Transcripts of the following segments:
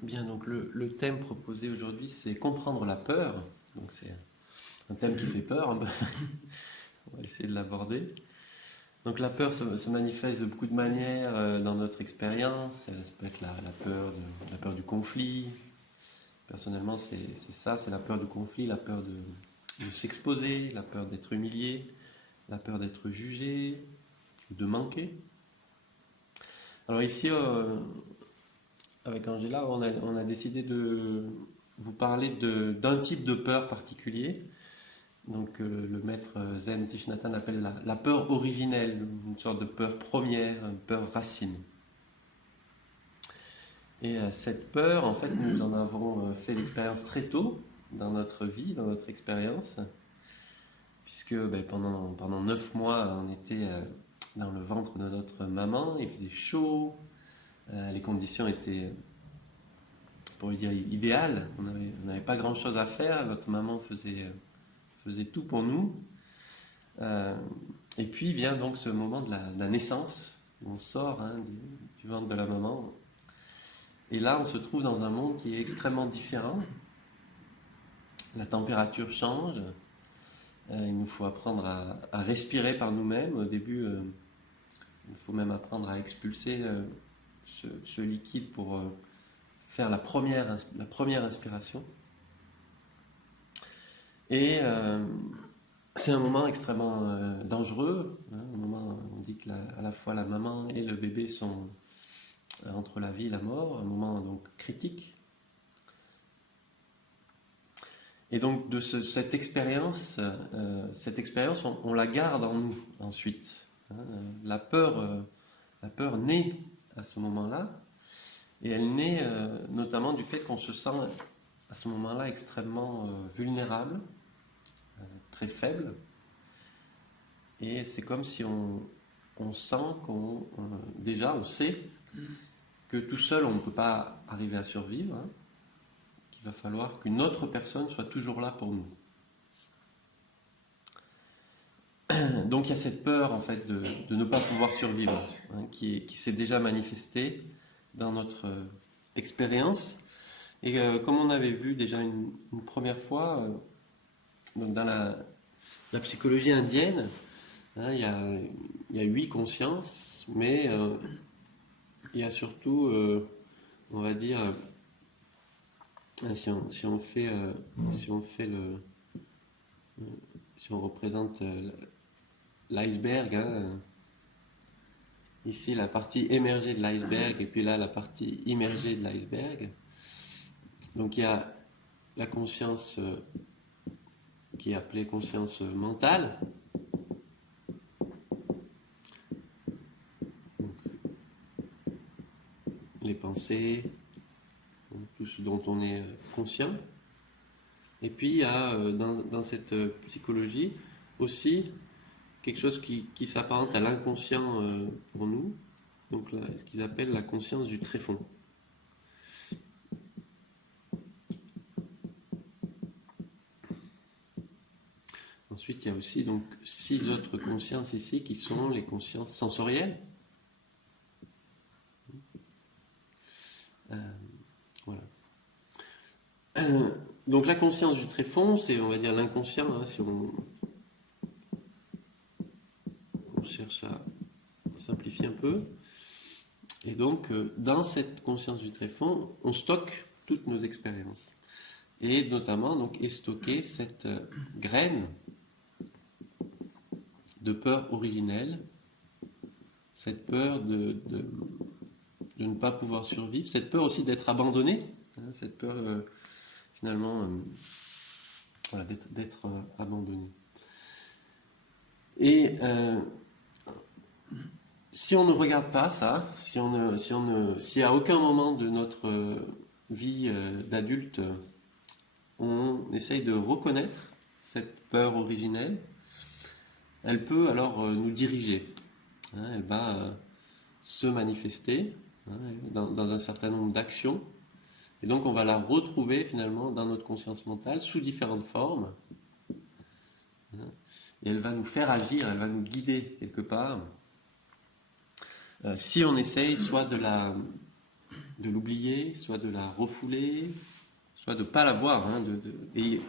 Bien, donc le thème proposé aujourd'hui, c'est comprendre la peur. Donc c'est un thème qui fait peur, un peu. On va essayer de l'aborder. Donc la peur se manifeste de beaucoup de manières dans notre expérience. Ça peut être la peur du conflit. Personnellement, c'est ça, c'est la peur du conflit, la peur de s'exposer, la peur d'être humilié, la peur d'être jugé, de manquer. Alors ici, avec Angela, on a décidé de vous parler d'un type de peur particulier. Donc le maître Zen Thich Nhat Hanh appelle la peur originelle, une sorte de peur première, une peur racine. Et cette peur, en fait, nous en avons fait l'expérience très tôt dans notre vie, dans notre expérience, puisque pendant 9 mois, on était dans le ventre de notre maman, il faisait chaud, les conditions étaient, pour lui dire, idéales, on n'avait pas grand-chose à faire, notre maman faisait tout pour nous. Et puis vient donc ce moment de la naissance, où on sort du ventre de la maman. Et là, on se trouve dans un monde qui est extrêmement différent. La température change. Il nous faut apprendre à respirer par nous-mêmes. Au début, il faut même apprendre à expulser ce liquide pour faire la première inspiration. Et c'est un moment extrêmement dangereux. Un moment, on dit que à la fois la maman et le bébé sont entre la vie et la mort, un moment donc critique. Et donc de cette expérience, on la garde en nous ensuite. La peur naît à ce moment-là, et elle naît notamment du fait qu'on se sent à ce moment-là extrêmement vulnérable, très faible, et c'est comme si on sent déjà on sait que tout seul on ne peut pas arriver à survivre, qu'il va falloir qu'une autre personne soit toujours là pour nous. Donc il y a cette peur en fait de ne pas pouvoir survivre, qui s'est déjà manifestée dans notre expérience. Et comme on avait vu déjà une première fois, donc dans la psychologie indienne, il y a 8 consciences, mais il y a surtout, on va dire, si on fait si on représente l'iceberg, ici la partie émergée de l'iceberg et puis là la partie immergée de l'iceberg. Donc il y a la conscience qui est appelée conscience mentale. Donc, les pensées, tout ce dont on est conscient. Et puis il y a dans cette psychologie aussi quelque chose qui s'apparente à l'inconscient pour nous, donc là, ce qu'ils appellent la conscience du tréfonds. Ensuite, il y a aussi donc 6 autres consciences ici qui sont les consciences sensorielles. Voilà. Donc la conscience du tréfonds, c'est on va dire l'inconscient, si on cherche à simplifier un peu. Et donc dans cette conscience du tréfonds, on stocke toutes nos expériences. Et notamment donc est stockée cette graine de peur originelle, cette peur de ne pas pouvoir survivre, cette peur aussi d'être abandonné, cette peur finalement voilà, d'être abandonné. Et si on ne regarde pas ça, si à aucun moment de notre vie d'adulte, on essaye de reconnaître cette peur originelle, elle peut alors nous diriger. Elle va se manifester dans un certain nombre d'actions. Et donc on va la retrouver finalement dans notre conscience mentale sous différentes formes. Et elle va nous faire agir, elle va nous guider quelque part. Si on essaye soit de la de l'oublier, soit de la refouler, soit de ne pas la voir. Hein, et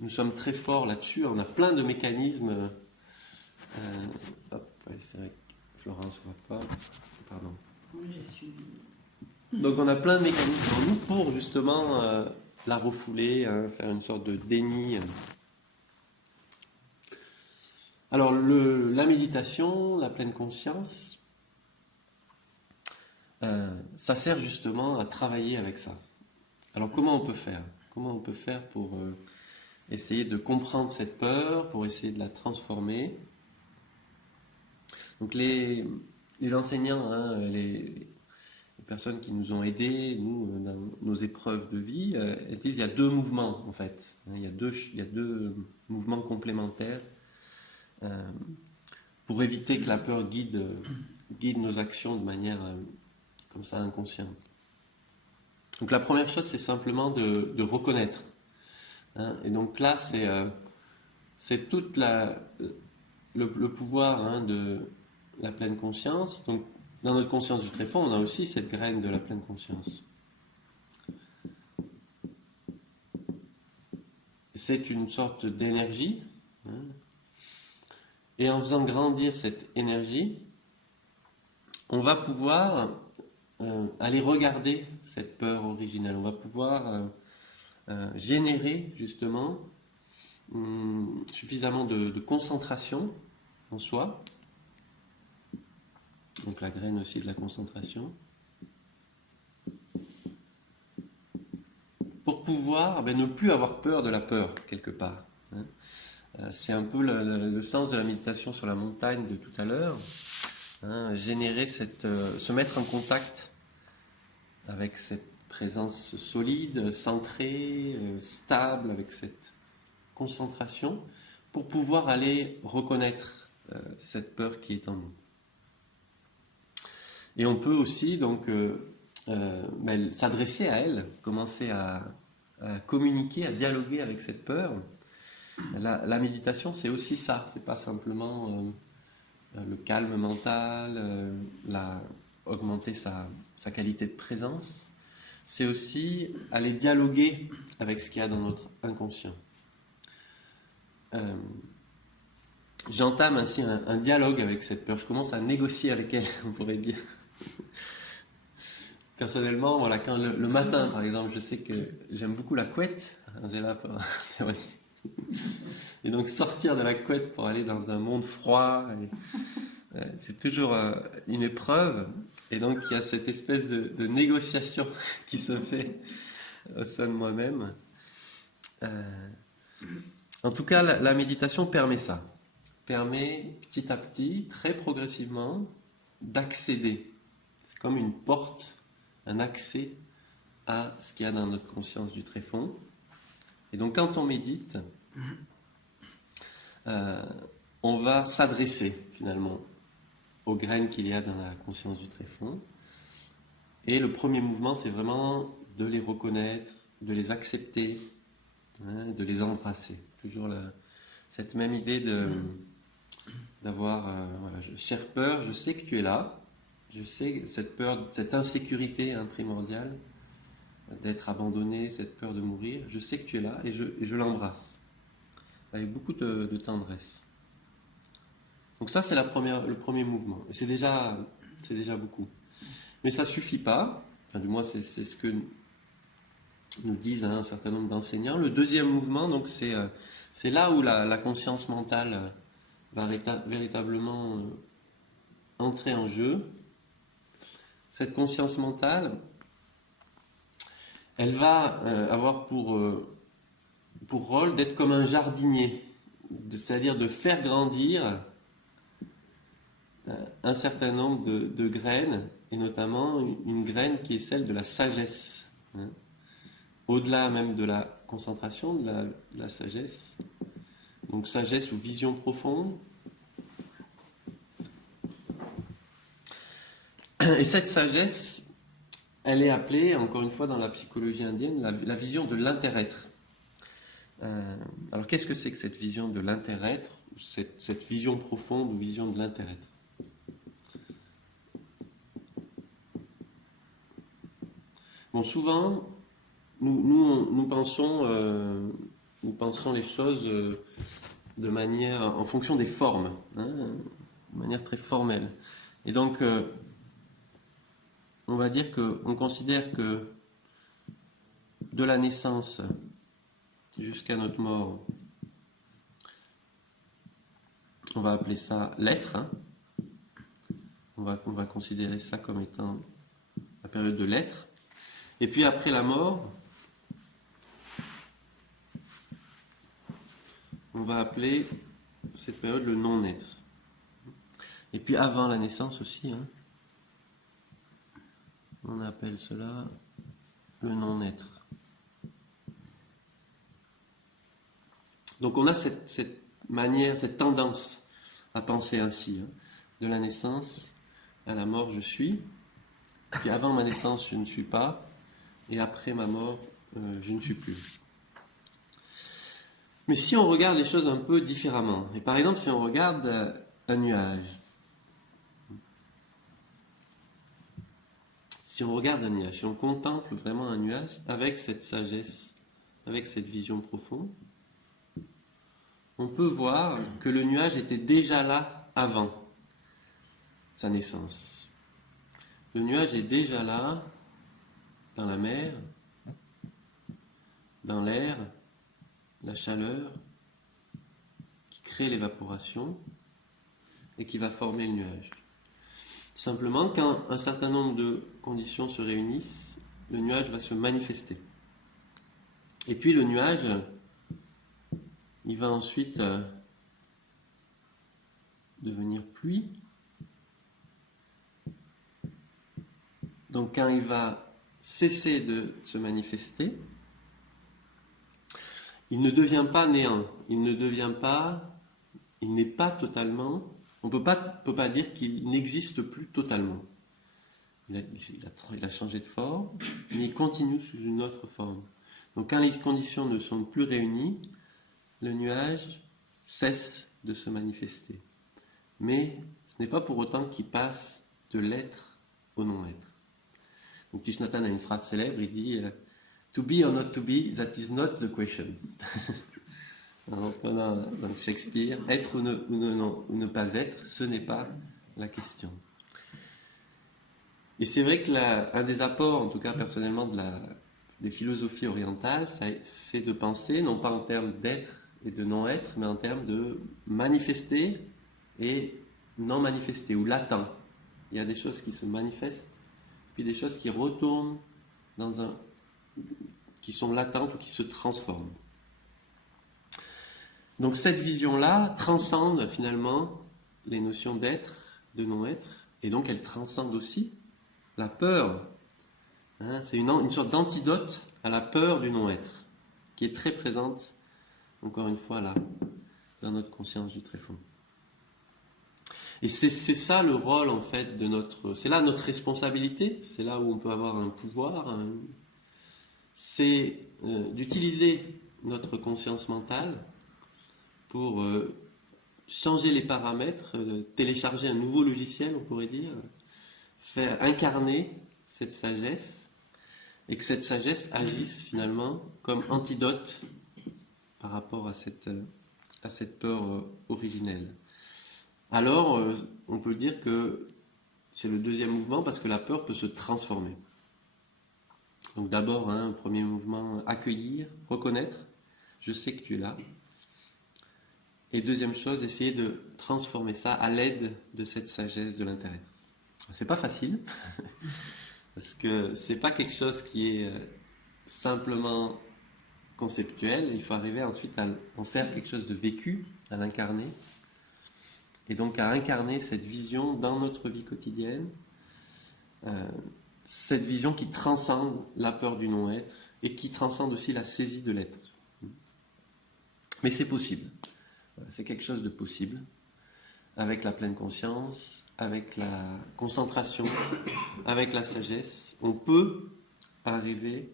nous sommes très forts là-dessus, on a plein de mécanismes. Ouais, c'est vrai que Florence ne voit pas. Pardon. Donc on a plein de mécanismes en nous pour justement la refouler, hein, faire une sorte de déni. Alors la méditation, la pleine conscience, ça sert justement à travailler avec ça. Alors comment on peut faire? Comment on peut faire pour essayer de comprendre cette peur, pour essayer de la transformer? Donc les enseignants, hein, les personnes qui nous ont aidés, nous, dans nos épreuves de vie, elles disent qu'il y a deux mouvements en fait. Il y a deux mouvements complémentaires pour éviter que la peur guide nos actions de manière comme ça inconsciente. Donc la première chose, c'est simplement de reconnaître. Hein, et donc là, c'est tout le pouvoir, hein, de la pleine conscience. Donc dans notre conscience du tréfonds, on a aussi cette graine de la pleine conscience. C'est une sorte d'énergie. Hein, et en faisant grandir cette énergie, on va pouvoir aller regarder cette peur originelle. On va pouvoir générer justement suffisamment de concentration en soi. Donc la graine aussi de la concentration. Pour pouvoir ne plus avoir peur de la peur, quelque part. Hein. C'est un peu le sens de la méditation sur la montagne de tout à l'heure. Hein, générer se mettre en contact avec cette présence solide, centrée, stable, avec cette concentration, pour pouvoir aller reconnaître cette peur qui est en nous. Et on peut aussi donc s'adresser à elle, commencer à communiquer, à dialoguer avec cette peur. La méditation, c'est aussi ça, c'est pas simplement le calme mental, augmenter sa qualité de présence, c'est aussi aller dialoguer avec ce qu'il y a dans notre inconscient. J'entame ainsi un dialogue avec cette peur, je commence à négocier avec elle, on pourrait dire. Personnellement, voilà, quand le matin, par exemple, je sais que j'aime beaucoup la couette, Angela pour théorie. Et donc sortir de la couette pour aller dans un monde froid, c'est toujours une épreuve. Et donc il y a cette espèce de négociation qui se fait au sein de moi-même. En tout cas, la méditation permet ça. Permet petit à petit, très progressivement, d'accéder. C'est comme une porte, un accès à ce qu'il y a dans notre conscience du tréfonds. Et donc quand on médite, on va s'adresser finalement aux graines qu'il y a dans la conscience du tréfonds. Et le premier mouvement, c'est vraiment de les reconnaître, de les accepter, hein, de les embrasser. Toujours cette même idée d'avoir chère peur, je sais que tu es là, je sais cette peur, cette insécurité primordiale, d'être abandonné, cette peur de mourir, je sais que tu es là et je l'embrasse avec beaucoup de tendresse. Donc ça, c'est le premier mouvement. Et c'est déjà beaucoup. Mais ça ne suffit pas. Enfin, du moins, c'est ce que nous disent un certain nombre d'enseignants. Le deuxième mouvement, donc, c'est là où la conscience mentale va véritablement entrer en jeu. Cette conscience mentale, elle va avoir pour rôle d'être comme un jardinier, c'est-à-dire de faire grandir un certain nombre de graines, et notamment une graine qui est celle de la sagesse. Hein. Au-delà même de la concentration, de la sagesse. Donc sagesse ou vision profonde. Et cette sagesse, elle est appelée, encore une fois dans la psychologie indienne, la vision de l'inter-être. Alors qu'est-ce que c'est que cette vision de l'inter-être, cette vision profonde ou vision de l'inter-être? Bon, souvent, nous pensons les choses de manière, en fonction des formes, hein, de manière très formelle. Et donc, on va dire qu'on considère que de la naissance jusqu'à notre mort, on va appeler ça l'être, hein. On va considérer ça comme étant la période de l'être. Et puis après la mort, on va appeler cette période le non-être. Et puis avant la naissance aussi, hein, on appelle cela le non-être. Donc on a cette manière, cette tendance à penser ainsi. Hein. De la naissance à la mort, je suis. Puis avant ma naissance, je ne suis pas. Et après ma mort, je ne suis plus. Mais si on regarde les choses un peu différemment, et par exemple si on regarde un nuage, si on regarde un nuage, si on contemple vraiment un nuage avec cette sagesse, avec cette vision profonde, on peut voir que le nuage était déjà là avant sa naissance. Le nuage est déjà là dans la mer, dans l'air, la chaleur qui crée l'évaporation et qui va former le nuage. Simplement, quand un certain nombre de conditions se réunissent, le nuage va se manifester. Et puis le nuage, il va ensuite devenir pluie. Donc quand il va cesser de se manifester, il ne devient pas néant, il n'est pas totalement, on ne peut pas dire qu'il n'existe plus totalement. Il a changé de forme, mais il continue sous une autre forme. Donc quand les conditions ne sont plus réunies, le nuage cesse de se manifester. Mais ce n'est pas pour autant qu'il passe de l'être au non-être. Donc Thich Nhat Hanh a une phrase célèbre, il dit To be or not to be, that is not the question. Donc Shakespeare, être ou ne pas être, ce n'est pas la question. Et c'est vrai que un des apports, en tout cas personnellement, des philosophies orientales, c'est de penser, non pas en termes d'être et de non-être, mais en termes de manifester et non manifester, ou latent. Il y a des choses qui se manifestent, puis des choses qui retournent qui sont latentes ou qui se transforment. Donc cette vision-là transcende finalement les notions d'être, de non-être, et donc elle transcende aussi la peur. Hein, c'est une sorte d'antidote à la peur du non-être, qui est très présente, encore une fois, là, dans notre conscience du tréfonds. Et c'est ça le rôle, en fait, c'est là notre responsabilité, c'est là où on peut avoir un pouvoir, c'est d'utiliser notre conscience mentale pour changer les paramètres, télécharger un nouveau logiciel, on pourrait dire, faire incarner cette sagesse, et que cette sagesse agisse finalement comme antidote par rapport à cette peur originelle. Alors, on peut dire que c'est le deuxième mouvement parce que la peur peut se transformer. Donc d'abord, un premier mouvement, accueillir, reconnaître, je sais que tu es là. Et deuxième chose, essayer de transformer ça à l'aide de cette sagesse de l'intérieur. C'est pas facile, parce que c'est pas quelque chose qui est simplement conceptuel, il faut arriver ensuite à en faire quelque chose de vécu, à l'incarner, et donc à incarner cette vision dans notre vie quotidienne, cette vision qui transcende la peur du non-être et qui transcende aussi la saisie de l'être. Mais c'est possible, c'est quelque chose de possible, avec la pleine conscience, avec la concentration, avec la sagesse, on peut arriver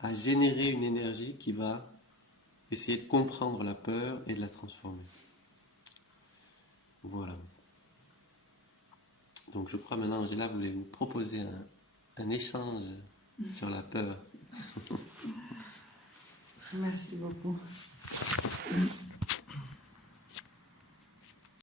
à générer une énergie qui va essayer de comprendre la peur et de la transformer. Voilà. Donc je crois maintenant, Angela voulait nous proposer un échange sur la peur. Merci beaucoup.